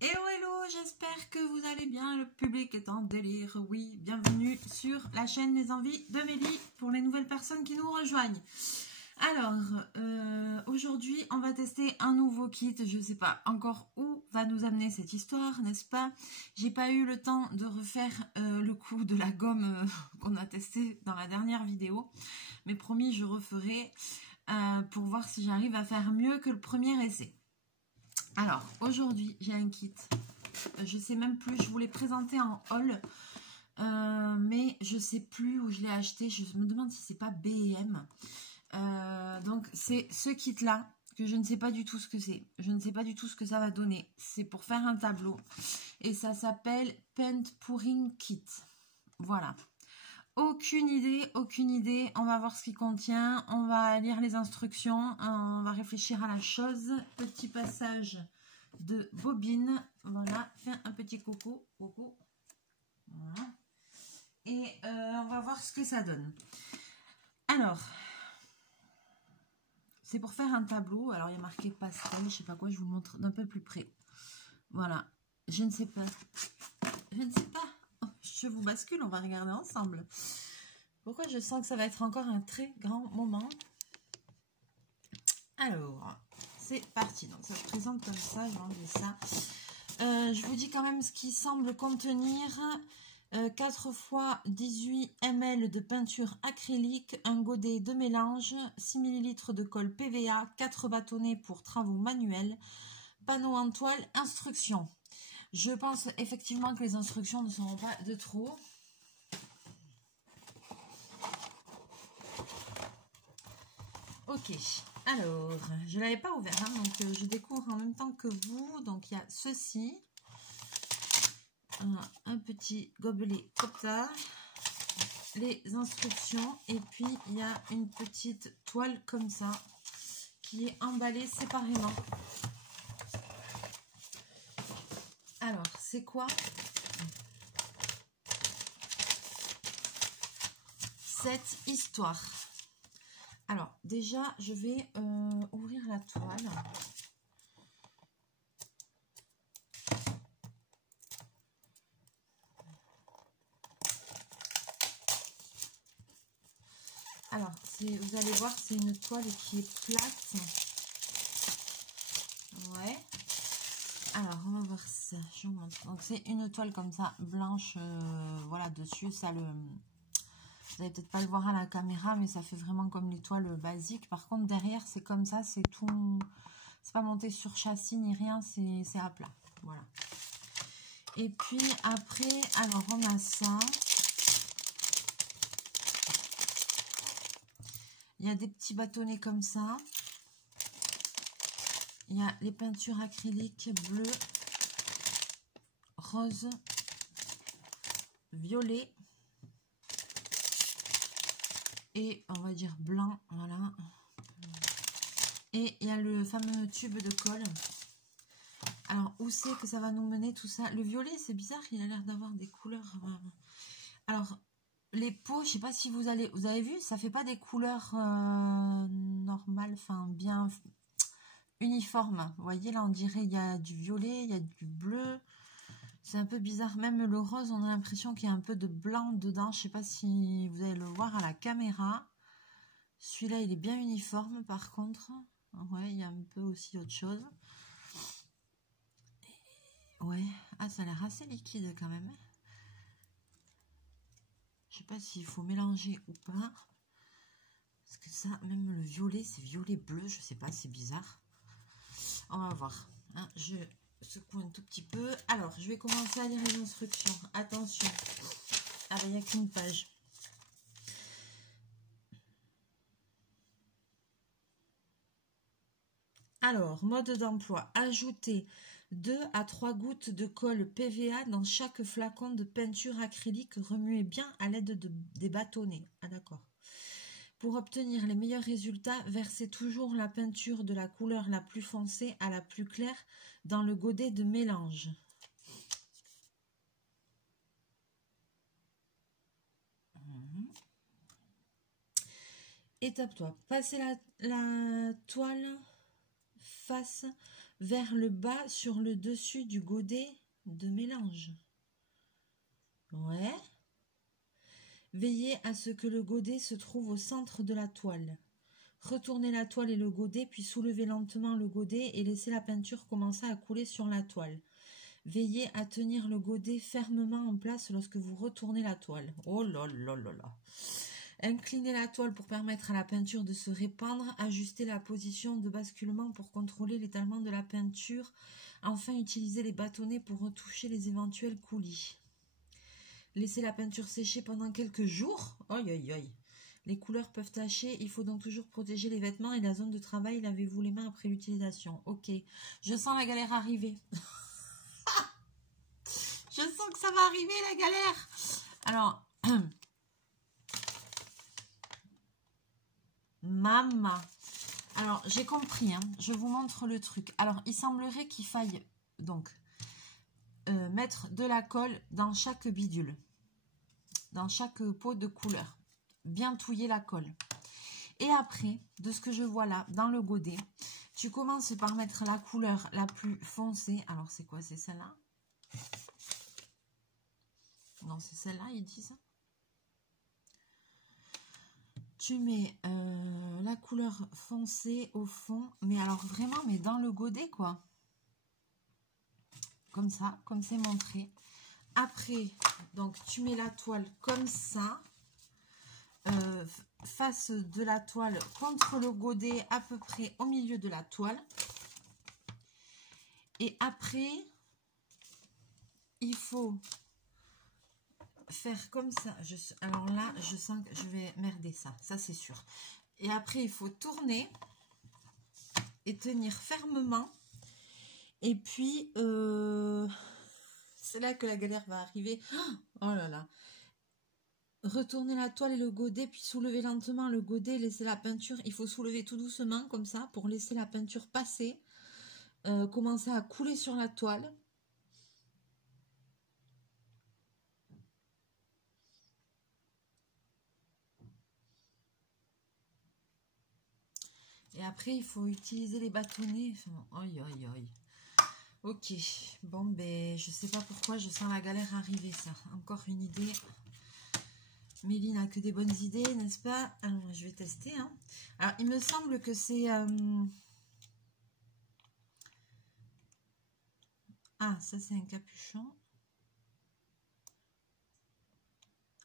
Hello hello, j'espère que vous allez bien, le public est en délire, oui, bienvenue sur la chaîne Les Envies de Mélie pour les nouvelles personnes qui nous rejoignent. Alors, aujourd'hui on va tester un nouveau kit, je ne sais pas encore où va nous amener cette histoire, n'est-ce pas? J'ai pas eu le temps de refaire le coup de la gomme qu'on a testé dans la dernière vidéo, mais promis je referai pour voir si j'arrive à faire mieux que le premier essai. Alors, aujourd'hui, j'ai un kit. Je sais même plus, je vous l'ai présenté en haul, mais je sais plus où je l'ai acheté. Je me demande si c'est pas B&M. Donc, c'est ce kit-là que je ne sais pas du tout ce que c'est. Je ne sais pas du tout ce que ça va donner. C'est pour faire un tableau. Et ça s'appelle Paint Pouring Kit. Voilà. Aucune idée. On va voir ce qu'il contient. On va lire les instructions. On va réfléchir à la chose. Petit passage de bobine. Voilà. Fais un petit coucou. Coucou. Voilà. Et on va voir ce que ça donne. Alors, c'est pour faire un tableau. Alors, il y a marqué pastel. Je sais pas quoi. Je vous le montre d'un peu plus près. Voilà. Je ne sais pas. Je ne sais pas. Je vous bascule, on va regarder ensemble. Pourquoi je sens que ça va être encore un très grand moment. Alors, c'est parti. Donc, ça se présente comme ça. Je vais enlever ça. Je vous dis quand même ce qui semble contenir 4 x 18 ml de peinture acrylique, un godet de mélange, 6 ml de colle PVA, 4 bâtonnets pour travaux manuels, panneau en toile, instructions. Je pense effectivement que les instructions ne seront pas de trop. Ok, alors, je ne l'avais pas ouvert, hein, donc je découvre en même temps que vous. Donc, il y a ceci, un petit gobelet comme ça, les instructions, et puis il y a une petite toile comme ça, qui est emballée séparément. Alors, c'est quoi cette histoire? Alors, déjà, je vais ouvrir la toile. Alors, vous allez voir, c'est une toile qui est plate. Ouais. Alors, on va voir ça. Je vous montre. Donc, c'est une toile comme ça, blanche. Voilà, dessus, ça le... Vous n'allez peut-être pas le voir à la caméra, mais ça fait vraiment comme les toiles basiques. Par contre, derrière, c'est comme ça, c'est tout... C'est pas monté sur châssis ni rien, c'est à plat. Voilà. Et puis, après, alors, on a ça. Il y a des petits bâtonnets comme ça. Il y a les peintures acryliques bleu, rose, violet. Et on va dire blanc, voilà. Et il y a le fameux tube de colle. Alors, où c'est que ça va nous mener tout ça? Le violet, c'est bizarre, il a l'air d'avoir des couleurs. Alors, les pots, je sais pas si vous avez vu, ça fait pas des couleurs normales, enfin bien uniformes. Vous voyez, là, on dirait il y a du violet, il y a du bleu. C'est un peu bizarre. Même le rose, on a l'impression qu'il y a un peu de blanc dedans. Je sais pas si vous allez le voir à la caméra. Celui-là, il est bien uniforme, par contre. Ouais, il y a un peu aussi autre chose. Ouais. Ah, ça a l'air assez liquide quand même. Je sais pas s'il faut mélanger ou pas. Parce que ça, même le violet, c'est violet bleu. Je sais pas, c'est bizarre. On va voir. Hein, je secoue un tout petit peu. Alors, je vais commencer à lire les instructions. Attention. Ah, ben, il n'y a qu'une page. Alors, mode d'emploi. Ajouter 2 à 3 gouttes de colle PVA dans chaque flacon de peinture acrylique. Remuez bien à l'aide des bâtonnets. Ah, d'accord. Pour obtenir les meilleurs résultats, versez toujours la peinture de la couleur la plus foncée à la plus claire dans le godet de mélange. Étape 3. Passez la toile face vers le bas sur le dessus du godet de mélange. Ouais. Veillez à ce que le godet se trouve au centre de la toile. Retournez la toile et le godet, puis soulevez lentement le godet et laissez la peinture commencer à couler sur la toile. Veillez à tenir le godet fermement en place lorsque vous retournez la toile. Oh là là là là. Inclinez la toile pour permettre à la peinture de se répandre. Ajustez la position de basculement pour contrôler l'étalement de la peinture. Enfin, utilisez les bâtonnets pour retoucher les éventuels coulis. Laissez la peinture sécher pendant quelques jours. Aïe aïe aïe. Les couleurs peuvent tacher. Il faut donc toujours protéger les vêtements et la zone de travail. Lavez-vous les mains après l'utilisation. Ok. Je sens la galère arriver. Je sens que ça va arriver, la galère. Alors, maman. Alors, j'ai compris, hein. Je vous montre le truc. Alors, il semblerait qu'il faille donc mettre de la colle dans chaque bidule, dans chaque pot de couleur. Bien touiller la colle. Et après, de ce que je vois là, dans le godet, tu commences par mettre la couleur la plus foncée. Alors, c'est quoi? C'est celle-là? Non, c'est celle-là, ils disent. Tu mets la couleur foncée au fond, mais alors vraiment, mais dans le godet, quoi. Comme ça, comme c'est montré. Après, donc, tu mets la toile comme ça. Face de la toile contre le godet, à peu près au milieu de la toile. Et après, il faut faire comme ça. Alors là, je sens que je vais merder ça c'est sûr. Et après, il faut tourner et tenir fermement. Et puis, c'est là que la galère va arriver. Oh là là. Retournez la toile et le godet, puis soulevez lentement le godet, laissez la peinture. Il faut soulever tout doucement comme ça pour laisser la peinture passer. Commencer à couler sur la toile. Et après, il faut utiliser les bâtonnets. Enfin, aïe, aïe, aïe. Ok. Bon, ben, je sais pas pourquoi je sens la galère arriver, ça. Encore une idée. Mélie n'a que des bonnes idées, n'est-ce pas? Alors, je vais tester. Hein. Alors, il me semble que c'est... Ah, ça, c'est un capuchon.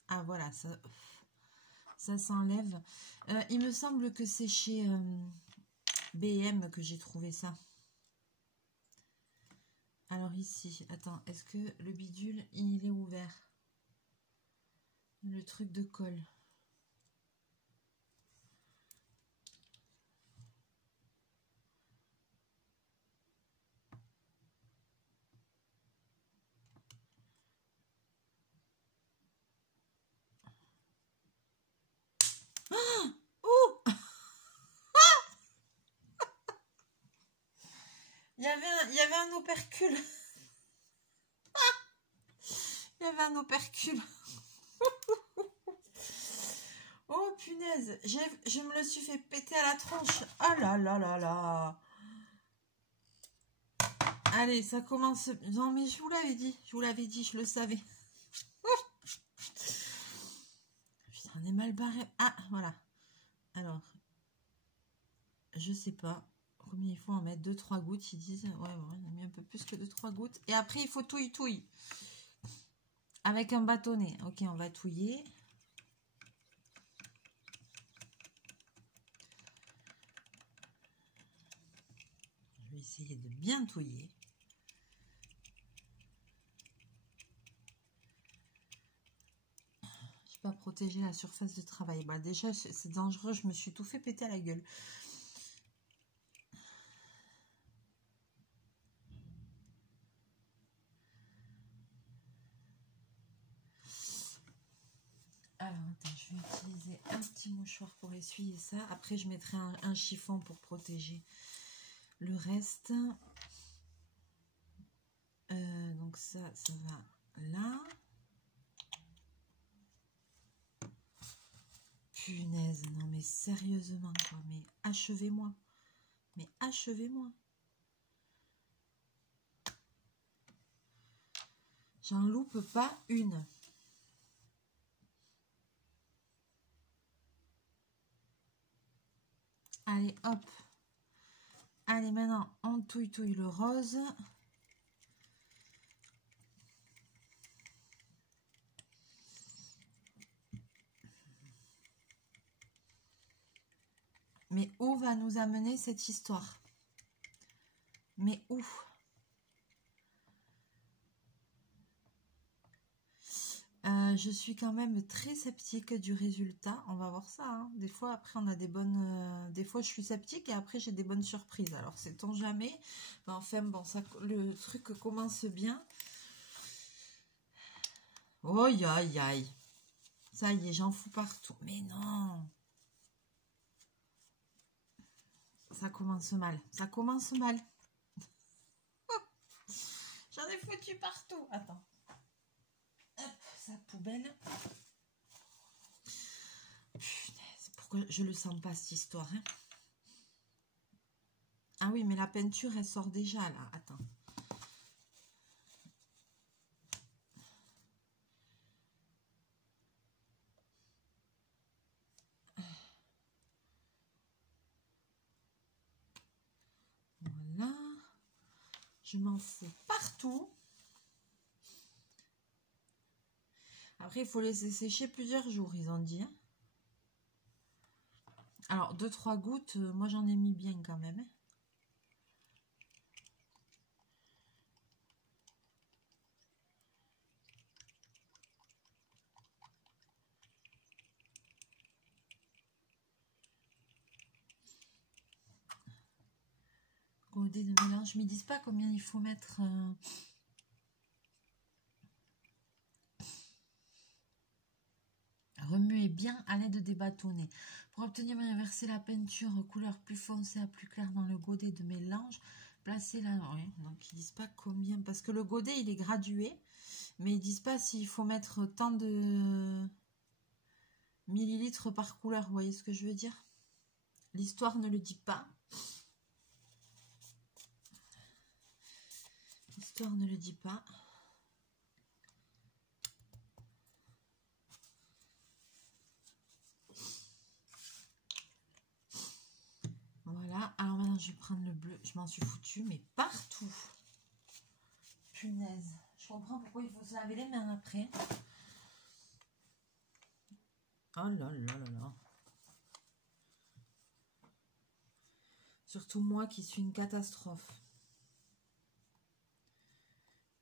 Ah, voilà, ça s'enlève. Il me semble que c'est chez... BM que j'ai trouvé ça. Alors ici, attends, est-ce que le bidule, il est ouvert? Le truc de colle. Oh, il y avait un opercule. Il y avait un opercule. Oh punaise, je me le suis fait péter à la tronche. Oh là là là là. Allez, ça commence. Non mais je vous l'avais dit, je le savais. Putain, on est mal barré. Ah, voilà. Alors, je sais pas combien il faut en mettre. 2-3 gouttes, ils disent. Ouais, on a mis un peu plus que 2-3 gouttes. Et après, il faut touille. Avec un bâtonnet. Ok, on va touiller. Je vais essayer de bien touiller. Je vais pas protéger la surface de travail. Bah, déjà, c'est dangereux. Je me suis tout fait péter à la gueule. Alors, attends, je vais utiliser un petit mouchoir pour essuyer ça. Après, je mettrai un chiffon pour protéger le reste. Donc ça va là. Punaise, non mais sérieusement quoi, mais achevez-moi. Mais achevez-moi. J'en loupe pas une. Allez, hop. Allez, maintenant, on touille le rose. Mais où va nous amener cette histoire? Mais où? Je suis quand même très sceptique du résultat. On va voir ça. Hein. Des fois, après, on a des bonnes... des fois, je suis sceptique et après, j'ai des bonnes surprises. Alors, sait-on jamais. Mais enfin, bon, ça, le truc commence bien. Oh, aïe, aïe. Ça y est, j'en fous partout. Mais non. Ça commence mal. Ça commence mal. J'en ai foutu partout. Attends. Hop, sa poubelle. Punaise, pourquoi je le sens pas cette histoire, hein? Ah oui, mais la peinture, elle sort déjà, là. Attends. Voilà. Je m'en fous partout. Après, il faut laisser sécher plusieurs jours, ils ont dit. Hein. Alors, 2-3 gouttes, moi, j'en ai mis bien quand même. Hein. Godet de mélange, mais ils disent pas combien il faut mettre. Remuez bien à l'aide des bâtonnets. Pour obtenir et inverser la peinture couleur plus foncée à plus claire dans le godet de mélange, placez la... Oui, donc ils disent pas combien, parce que le godet il est gradué, mais ils disent pas s'il faut mettre tant de millilitres par couleur, vous voyez ce que je veux dire? L'histoire ne le dit pas. L'histoire ne le dit pas. Voilà, alors maintenant je vais prendre le bleu. Je m'en suis foutu, mais partout. Punaise. Je comprends pourquoi il faut se laver les mains après. Oh là là là là. Surtout moi qui suis une catastrophe.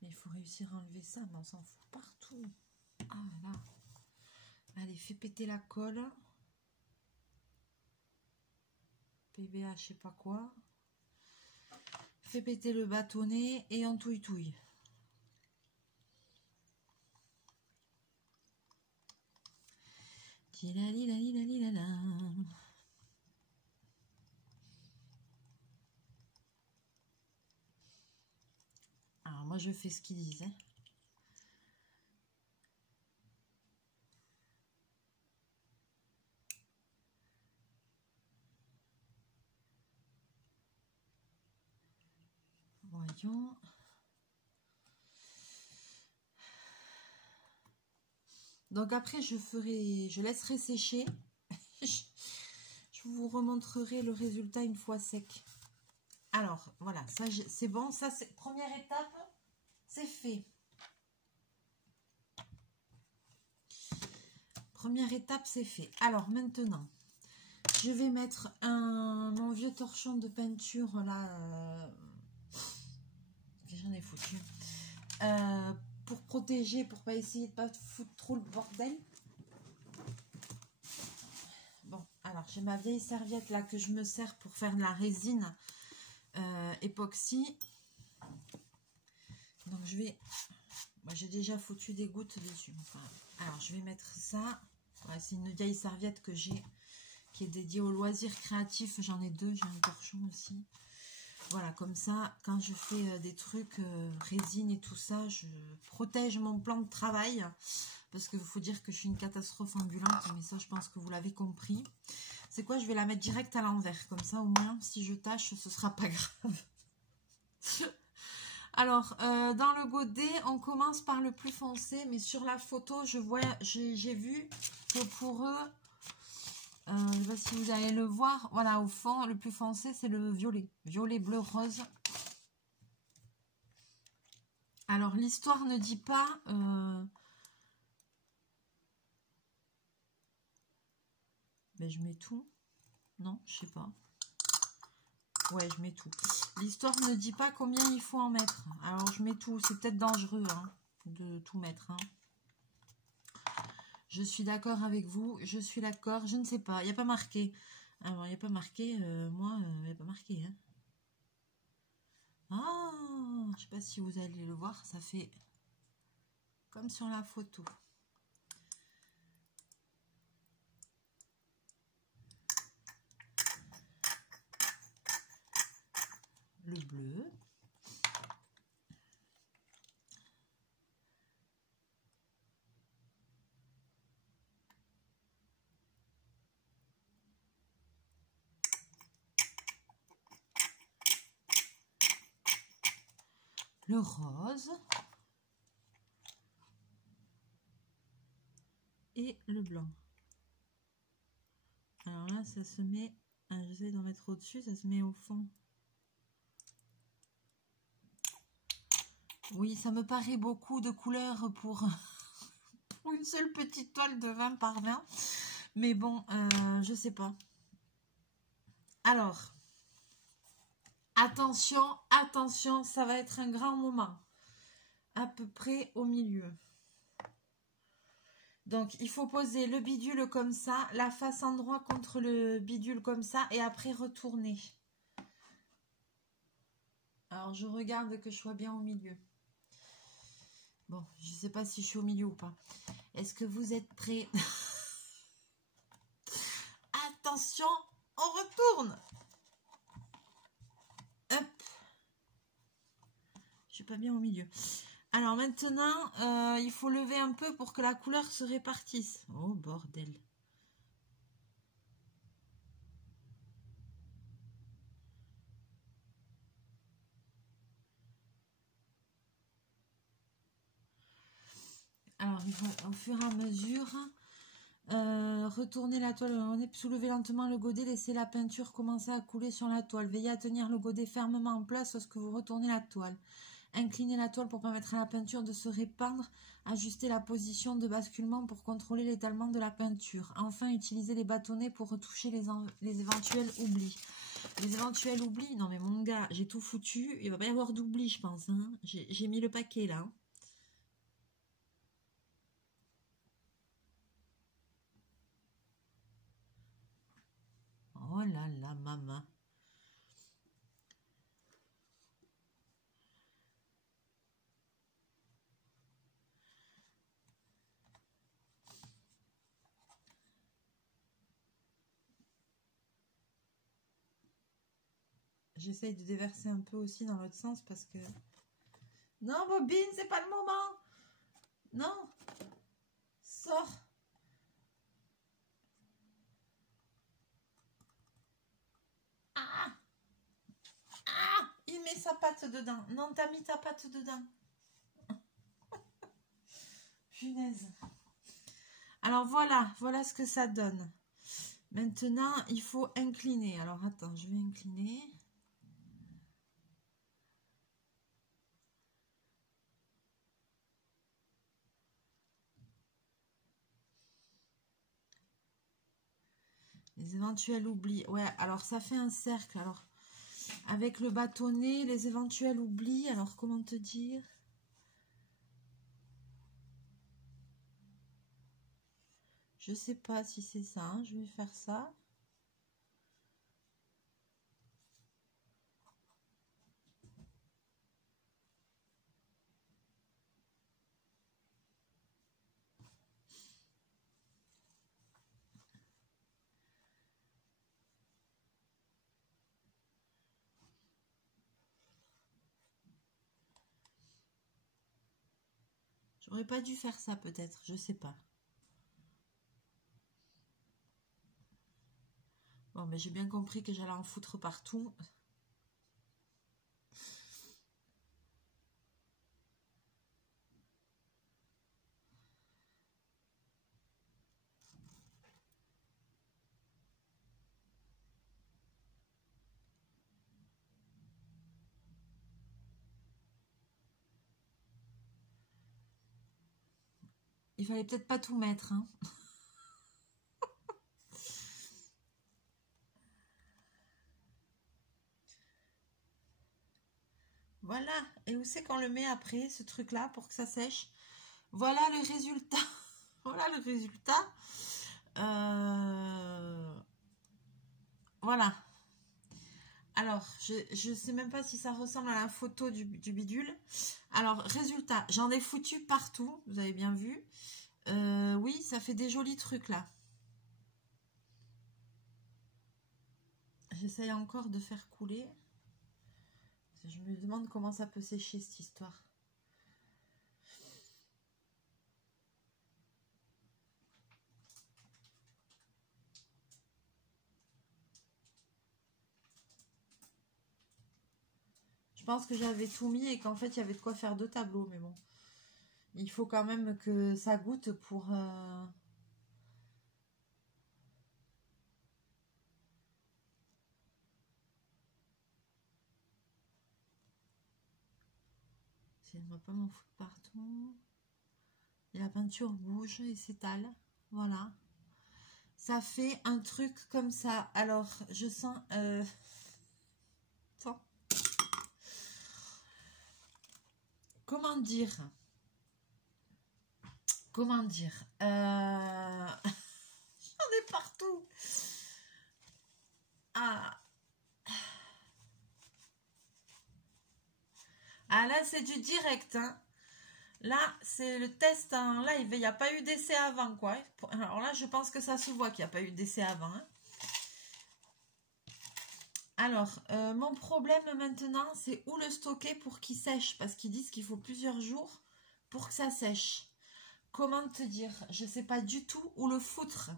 Mais il faut réussir à enlever ça, mais on s'en fout partout. Ah là. Allez, fais péter la colle. PVA, je sais pas quoi. Fais péter le bâtonnet et on touille. Alors moi je fais ce qu'ils disent. Hein. Voyons. Donc après je laisserai sécher. Je vous remontrerai le résultat une fois sec. Alors voilà, ça c'est bon, ça c'est première étape, c'est fait. Première étape, c'est fait. Alors maintenant, je vais mettre mon vieux torchon de peinture là. J'en ai foutu. Pour protéger, pour pas essayer de pas foutre trop le bordel. Bon, alors j'ai ma vieille serviette là que je me sers pour faire de la résine époxy. Donc je vais... Moi, j'ai déjà foutu des gouttes dessus. Enfin, alors je vais mettre ça. Ouais, c'est une vieille serviette que j'ai qui est dédiée aux loisirs créatifs. J'en ai deux, j'ai un torchon aussi. Voilà, comme ça, quand je fais des trucs résine et tout ça, je protège mon plan de travail. Parce qu'il faut dire que je suis une catastrophe ambulante, mais ça, je pense que vous l'avez compris. C'est quoi? Je vais la mettre direct à l'envers. Comme ça, au moins, si je tâche, ce sera pas grave. Alors, dans le godet, on commence par le plus foncé, mais sur la photo, j'ai vu que pour eux, je ne sais pas si vous allez le voir, voilà, au fond, le plus foncé, c'est le violet. Violet, bleu, rose. Alors, l'histoire ne dit pas... Ben, je mets tout. Non, je sais pas. Ouais, je mets tout. L'histoire ne dit pas combien il faut en mettre. Alors, je mets tout. C'est peut-être dangereux hein, de tout mettre. Hein. Je suis d'accord avec vous. Je suis d'accord. Je ne sais pas. Il n'y a pas marqué. Alors, il n'y a pas marqué. Moi, il n'y a pas marqué. Hein. Ah, je ne sais pas si vous allez le voir. Ça fait comme sur la photo. Le bleu. Le rose. Et le blanc. Alors là, ça se met... J'essaie d'en mettre au-dessus, ça se met au fond. Oui, ça me paraît beaucoup de couleurs pour une seule petite toile de 20 par 20. Mais bon, je sais pas. Alors, attention, attention, ça va être un grand moment. À peu près au milieu. Donc, il faut poser le bidule comme ça, la face endroit contre le bidule comme ça, et après retourner. Alors, je regarde que je sois bien au milieu. Bon, je ne sais pas si je suis au milieu ou pas. Est-ce que vous êtes prêts? Attention, on retourne. Hop. Je suis pas bien au milieu. Alors maintenant, il faut lever un peu pour que la couleur se répartisse. Oh, bordel. Alors, il faut au fur et à mesure retourner la toile, soulever lentement le godet, laisser la peinture commencer à couler sur la toile. Veillez à tenir le godet fermement en place lorsque vous retournez la toile. Inclinez la toile pour permettre à la peinture de se répandre. Ajustez la position de basculement pour contrôler l'étalement de la peinture. Enfin, utilisez les bâtonnets pour retoucher les éventuels oublis. Les éventuels oublis, non mais mon gars, j'ai tout foutu. Il va pas y avoir d'oubli, je pense. Hein. J'ai mis le paquet là. Oh là là, maman. J'essaye de déverser un peu aussi dans l'autre sens parce que... Non, Bobine, c'est pas le moment. Non. Sors. Ah. Ah. Il met sa patte dedans. Non, t'as mis ta patte dedans. Punaise. Alors voilà, voilà ce que ça donne. Maintenant, il faut incliner. Alors attends, je vais incliner. Les éventuels oublis. Ouais, alors ça fait un cercle. Alors, avec le bâtonnet, les éventuels oublis. Alors, comment te dire? Je sais pas si c'est ça. Hein. Je vais faire ça. J'aurais pas dû faire ça peut-être. Je sais pas. Bon, mais j'ai bien compris que j'allais en foutre partout. Il fallait peut-être pas tout mettre, hein. Voilà. Et où c'est qu'on le met après, ce truc-là, pour que ça sèche? Voilà le résultat. Voilà le résultat. Voilà. Alors, je ne sais même pas si ça ressemble à la photo du bidule. Alors, résultat, j'en ai foutu partout. Vous avez bien vu. Oui, ça fait des jolis trucs là. J'essaye encore de faire couler. Je me demande comment ça peut sécher cette histoire. Je pense que j'avais tout mis et qu'en fait il y avait de quoi faire 2 tableaux, mais bon. Il faut quand même que ça goûte pour... Je ne vais pas m'en foutre partout. Et la peinture bouge et s'étale. Voilà. Ça fait un truc comme ça. Alors, je sens... Attends. Comment dire? Comment dire? J'en ai partout. Ah. Ah là, c'est du direct, hein. Là, c'est le test en live. Il n'y a pas eu d'essai avant, quoi. Alors là, je pense que ça se voit qu'il n'y a pas eu d'essai avant, hein. Alors, mon problème maintenant, c'est où le stocker pour qu'il sèche. Parce qu'ils disent qu'il faut plusieurs jours pour que ça sèche. Comment te dire? Je ne sais pas du tout où le foutre.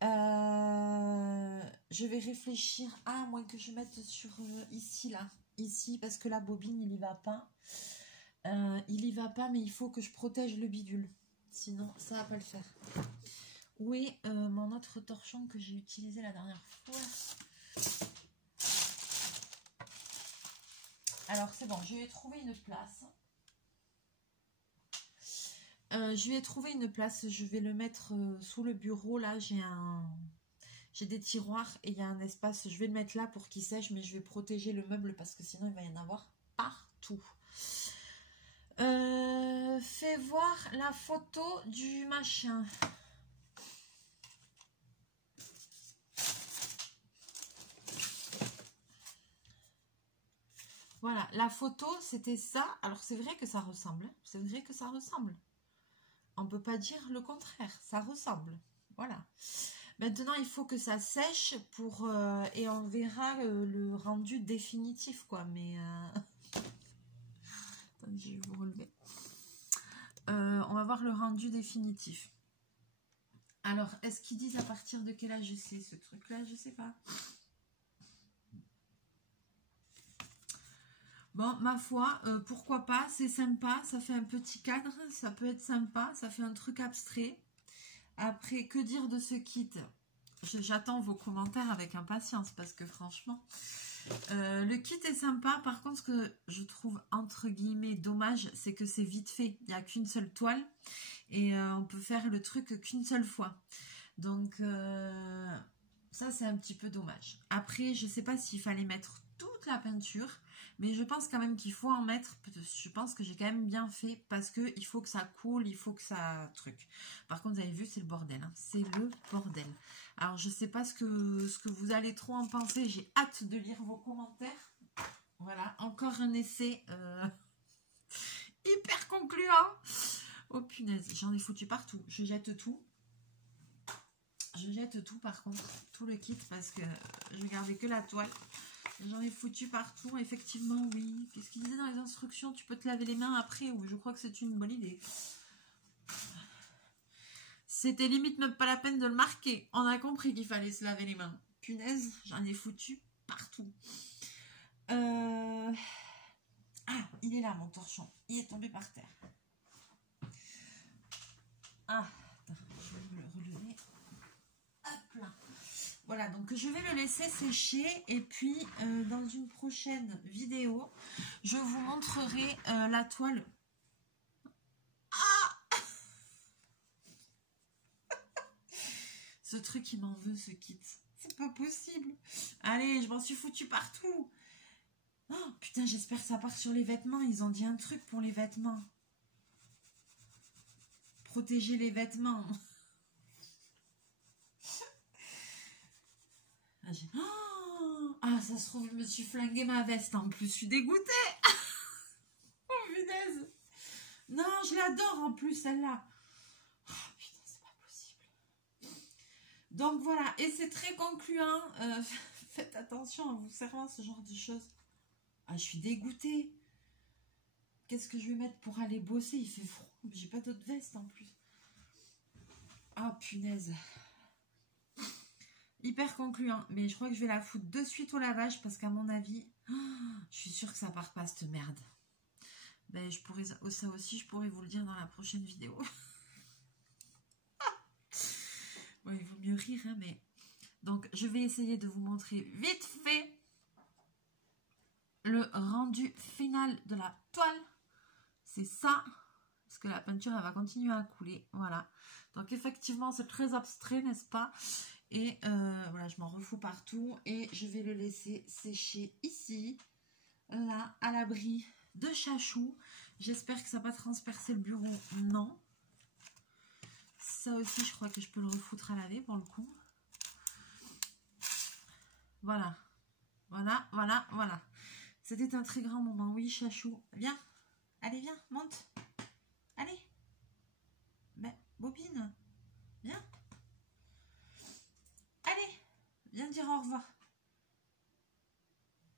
Je vais réfléchir. Ah, à moins que je mette sur ici, là. Ici, parce que la bobine, il n'y va pas. Il y va pas, mais il faut que je protège le bidule. Sinon, ça va pas le faire. Où est mon autre torchon que j'ai utilisé la dernière fois? Alors, c'est bon, je lui ai trouvé une place. Je lui ai trouvé une place. Je vais le mettre sous le bureau. Là, j'ai des tiroirs et il y a un espace. Je vais le mettre là pour qu'il sèche, mais je vais protéger le meuble parce que sinon, il va y en avoir partout. Fais voir la photo du machin. Voilà, la photo, c'était ça. Alors, c'est vrai que ça ressemble. C'est vrai que ça ressemble. On ne peut pas dire le contraire. Ça ressemble. Voilà. Maintenant, il faut que ça sèche pour et on verra le rendu définitif, quoi. Mais... Attendez, je vais vous relever. On va voir le rendu définitif. Alors, est-ce qu'ils disent à partir de quel âge c'est ce truc-là? Je sais pas. Bon, ma foi, pourquoi pas, c'est sympa, ça fait un petit cadre, ça peut être sympa, ça fait un truc abstrait. Après, que dire de ce kit? J'attends vos commentaires avec impatience parce que franchement, le kit est sympa. Par contre, ce que je trouve entre guillemets dommage, c'est que c'est vite fait. Il n'y a qu'une seule toile et on peut faire le truc qu'une seule fois. Donc, ça, c'est un petit peu dommage. Après, je ne sais pas s'il fallait mettre toute la peinture, mais je pense quand même qu'il faut en mettre. Je pense que j'ai quand même bien fait parce que il faut que ça coule, il faut que ça truc. Par contre, vous avez vu, c'est le bordel, hein. C'est le bordel. Alors, je sais pas ce que vous allez trop en penser. J'ai hâte de lire vos commentaires. Voilà, encore un essai hyper concluant. Oh punaise, j'en ai foutu partout. Je jette tout. Je jette tout par contre, tout le kit parce que je gardais que la toile. J'en ai foutu partout, effectivement, oui. Qu'est-ce qu'il disait dans les instructions? Tu peux te laver les mains après, ou je crois que c'est une bonne idée. C'était limite même pas la peine de le marquer. On a compris qu'il fallait se laver les mains. Punaise, j'en ai foutu partout. Ah, il est là mon torchon. Il est tombé par terre. Ah, attends, je vais le relever. Hop là. Voilà, donc je vais le laisser sécher et puis dans une prochaine vidéo, je vous montrerai la toile. Ah, Ce truc, il m'en veut, ce kit. C'est pas possible. Allez, je m'en suis foutu partout. Oh, putain, j'espère que ça part sur les vêtements. Ils ont dit un truc pour les vêtements. Protéger les vêtements. Ah, ça se trouve, je me suis flingué ma veste. En plus, je suis dégoûtée. Oh, punaise. Non, je l'adore en plus, celle-là. Oh, putain, c'est pas possible. Donc, voilà. Et c'est très concluant. Faites attention en vous servant ce genre de choses. Ah, je suis dégoûtée. Qu'est-ce que je vais mettre pour aller bosser? Il fait froid. J'ai pas d'autre veste en plus. Ah, punaise. Hyper concluant. Mais je crois que je vais la foutre de suite au lavage parce qu'à mon avis, je suis sûre que ça part pas cette merde. Ben, ça aussi, je pourrais vous le dire dans la prochaine vidéo. Bon, il vaut mieux rire, hein, mais... Donc, je vais essayer de vous montrer vite fait le rendu final de la toile. C'est ça. Parce que la peinture, elle va continuer à couler. Voilà. Donc, effectivement, c'est très abstrait, n'est-ce pas? Et voilà, je m'en refous partout. Et je vais le laisser sécher ici, là, à l'abri de Chachou. J'espère que ça va pas transpercer le bureau. Non. Ça aussi, je crois que je peux le refoutre à laver pour le coup. Voilà. Voilà, voilà, voilà. C'était un très grand moment. Oui, Chachou. Viens. Allez, viens, monte. Allez. Ben, Bobine. Viens. Allez. Viens dire au revoir.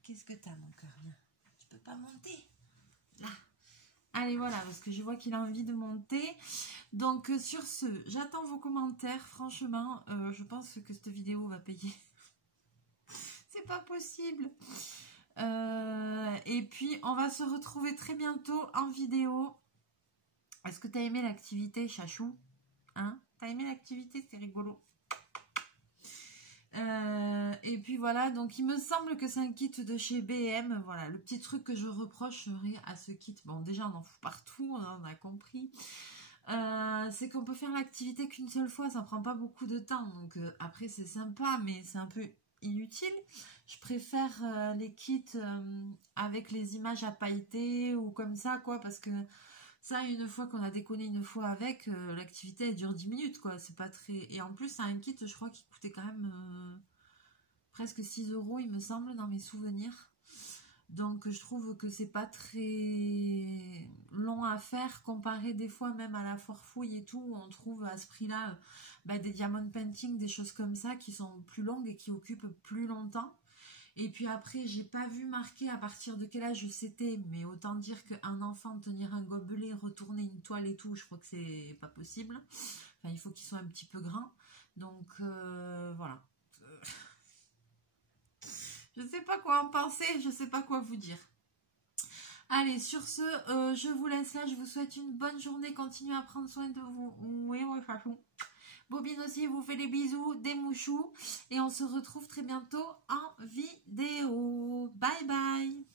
Qu'est-ce que t'as, mon cœur? Viens. Tu peux pas monter. Là. Allez, voilà, parce que je vois qu'il a envie de monter. Donc, sur ce, j'attends vos commentaires. Franchement, je pense que cette vidéo va payer. C'est pas possible. Et puis, on va se retrouver très bientôt en vidéo. Est-ce que tu as aimé l'activité, Chachou? Hein? T'as aimé l'activité? C'est rigolo. Et puis voilà, donc il me semble que c'est un kit de chez B&M. Voilà, le petit truc que je reprocherais à ce kit. Bon, déjà, on en fout partout, on a compris. C'est qu'on peut faire l'activité qu'une seule fois, ça prend pas beaucoup de temps. Donc après, c'est sympa, mais c'est un peu inutile. Je préfère les kits avec les images à pailleter ou comme ça, quoi, parce que ça, une fois qu'on a déconné une fois avec, l'activité elle dure 10 minutes, quoi. C'est pas très... Et en plus, c'est un kit, je crois, qui coûtait quand même presque 6 €, il me semble, dans mes souvenirs. Donc, je trouve que c'est pas très long à faire, comparé des fois même à la Forfouille et tout, où on trouve à ce prix-là des diamond painting, des choses comme ça, qui sont plus longues et qui occupent plus longtemps. Et puis après, j'ai pas vu marquer à partir de quel âge c'était, mais autant dire qu'un enfant tenir un gobelet, retourner une toile et tout, je crois que c'est pas possible. Enfin, il faut qu'il soit un petit peu grand. Donc, voilà. Je sais pas quoi en penser, je sais pas quoi vous dire. Allez, sur ce, je vous laisse là, je vous souhaite une bonne journée, continuez à prendre soin de vous. Oui, oui, Chachou. Bobine aussi vous fait des bisous, des mouchous. Et on se retrouve très bientôt en vidéo. Bye bye.